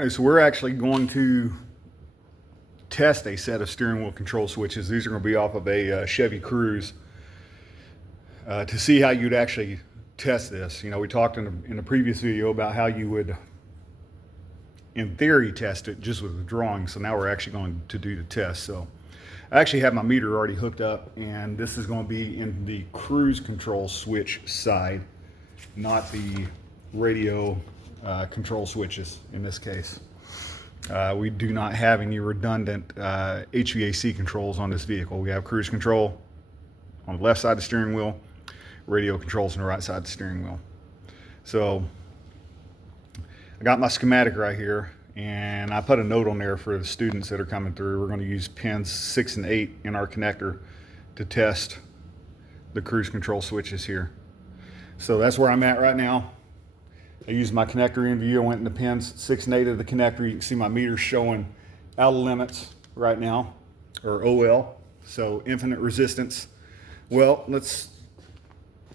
Okay, so we're actually going to test a set of steering wheel control switches. These are going to be off of a Chevy Cruze to see how you'd actually test this. You know, we talked in a previous video about how you would, in theory, test it just with the drawing. So now we're actually going to do the test. So I actually have my meter already hooked up, and this is going to be in the cruise control switch side, not the radio control switches in this case. We do not have any redundant HVAC controls on this vehicle. We have cruise control on the left side of the steering wheel, radio controls on the right side of the steering wheel. So I got my schematic right here, and I put a note on there for the students that are coming through. We're going to use pins 6 and 8 in our connector to test the cruise control switches here. So that's where I'm at right now. I used my connector in view. I went into pins 6 and 8 of the connector. You can see my meter showing out of limits right now, or OL, so infinite resistance. Well,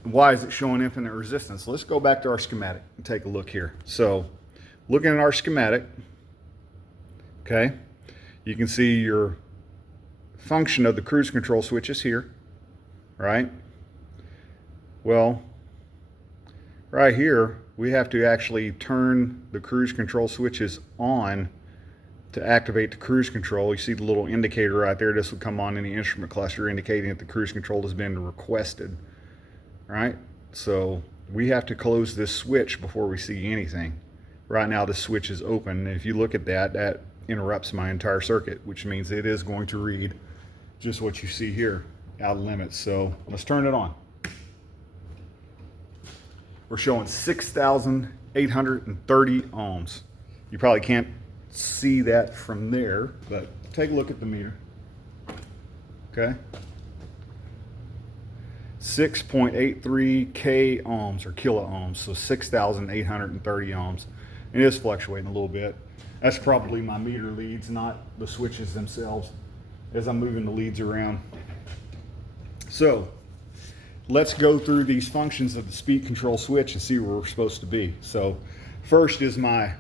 why is it showing infinite resistance? Let's go back to our schematic and take a look here. So looking at our schematic, okay, you can see your function of the cruise control switches here, right? Well, right here, we have to actually turn the cruise control switches on to activate the cruise control. You see the little indicator right there. This would come on in the instrument cluster indicating that the cruise control has been requested, right? So we have to close this switch before we see anything. Right now the switch is open. If you look at that, that interrupts my entire circuit, which means it is going to read just what you see here, out of limits. So let's turn it on. We're showing 6,830 ohms. You probably can't see that from there, but take a look at the meter. Okay. 6.83 K ohms or kilo ohms, so 6,830 ohms. It is fluctuating a little bit. That's probably my meter leads, not the switches themselves, as I'm moving the leads around. So let's go through these functions of the speed control switch and see where we're supposed to be. So first is my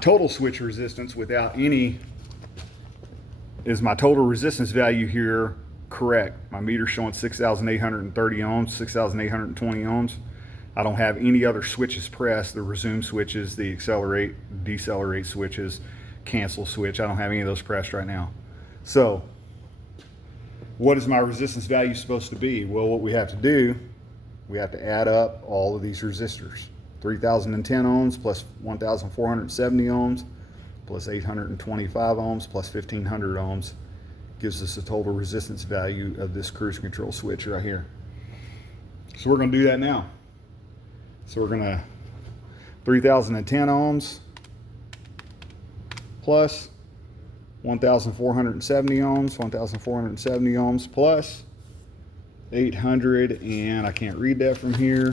total switch resistance without any, is my total resistance value here correct? My meter's showing 6,830 ohms, 6,820 ohms. I don't have any other switches pressed, the resume switches, the accelerate, decelerate switches, cancel switch. I don't have any of those pressed right now. So what is my resistance value supposed to be? Well, what we have to do, we have to add up all of these resistors. 3,010 ohms plus 1,470 ohms plus 825 ohms plus 1,500 ohms gives us the total resistance value of this cruise control switch right here. So we're going to do that now. So we're going to 3,010 ohms plus 1,470 ohms, 1,470 ohms plus 800, and I can't read that from here,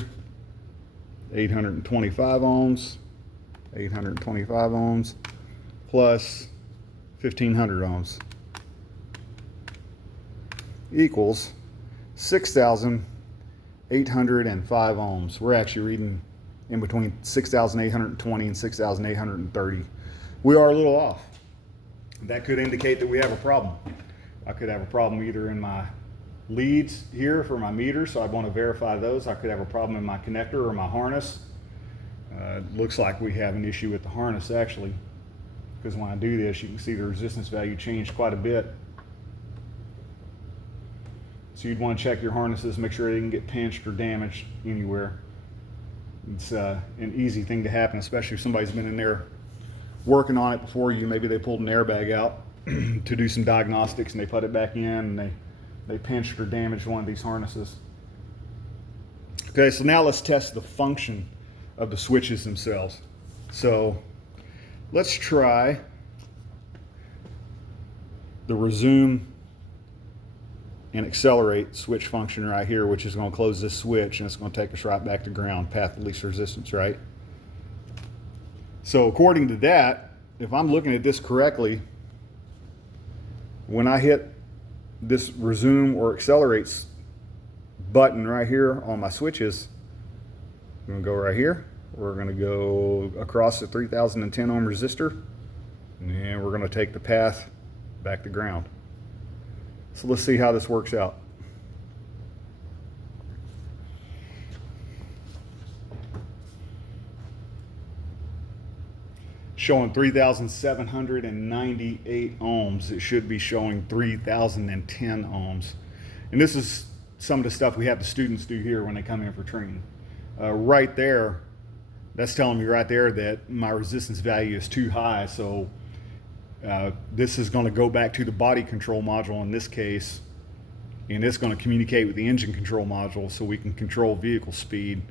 825 ohms, 825 ohms plus 1,500 ohms equals 6,805 ohms. We're actually reading in between 6,820 and 6,830. We are a little off. That could indicate that we have a problem. I could have a problem either in my leads here for my meter, so I want to verify those. I could have a problem in my connector or my harness. It looks like we have an issue with the harness actually, because when I do this, you can see the resistance value changed quite a bit. So you'd want to check your harnesses, make sure they didn't get pinched or damaged anywhere. It's an easy thing to happen, especially if somebody's been in there working on it before you. Maybe they pulled an airbag out to do some diagnostics and they put it back in and they pinched or damaged one of these harnesses. Okay, so now let's test the function of the switches themselves. So let's try the resume and accelerate switch function right here, which is going to close this switch and it's going to take us right back to ground, path of least resistance, right? So according to that, if I'm looking at this correctly, when I hit this resume or accelerates button right here on my switches, I'm going to go right here, We're going to go across the 3010 ohm resistor, and we're going to take the path back to ground. So let's see how this works out. Showing 3,798 ohms. It should be showing 3,010 ohms. And this is some of the stuff we have the students do here when they come in for training. Right there, that's telling me right there that my resistance value is too high. So this is going to go back to the body control module in this case, and it's going to communicate with the engine control module so we can control vehicle speed.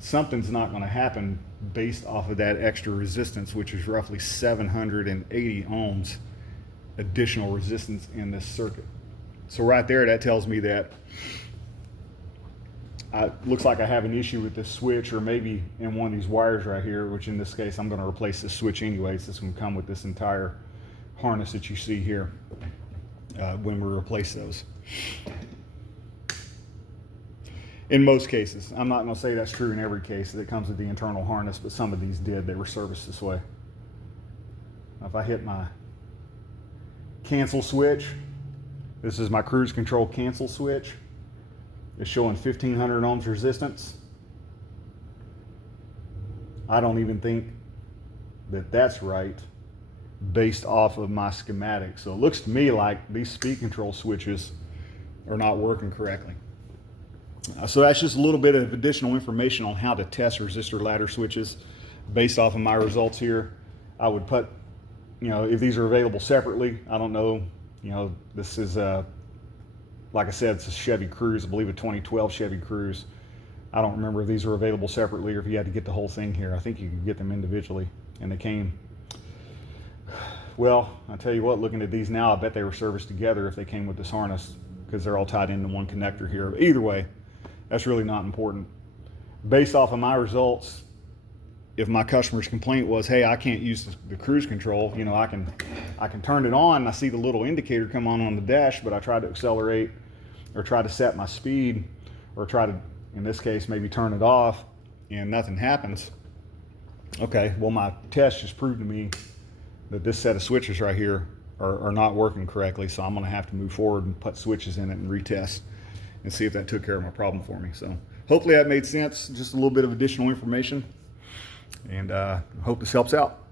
Something's not going to happen based off of that extra resistance, which is roughly 780 ohms additional resistance in this circuit. So right there, that tells me that looks like I have an issue with this switch, or maybe in one of these wires right here, which in this case I'm going to replace this switch anyways. This can come with this entire harness that you see here when we replace those. In most cases. I'm not going to say that's true in every case that comes with the internal harness, but some of these did. They were serviced this way. Now if I hit my cancel switch, this is my cruise control cancel switch. It's showing 1500 ohms resistance. I don't even think that that's right based off of my schematic. So it looks to me like these speed control switches are not working correctly. So that's just a little bit of additional information on how to test resistor ladder switches based off of my results here. I would put, if these are available separately, I don't know, this is, like I said, it's a Chevy Cruze, I believe a 2012 Chevy Cruze. I don't remember if these are available separately or if you had to get the whole thing here. I think you could get them individually, and they came. Well, I tell you what, looking at these now, I bet they were serviced together if they came with this harness, because they're all tied into one connector here. But either way, that's really not important. Based off of my results, if my customer's complaint was, hey, I can't use the cruise control, I can turn it on, and I see the little indicator come on the dash, but I try to accelerate or try to set my speed or try to, in this case, maybe turn it off, and nothing happens. Okay, well, my test just proved to me that this set of switches right here are not working correctly, so I'm going to have to move forward and put switches in it and retest and see if that took care of my problem for me. So hopefully that made sense, just a little bit of additional information, and hope this helps out.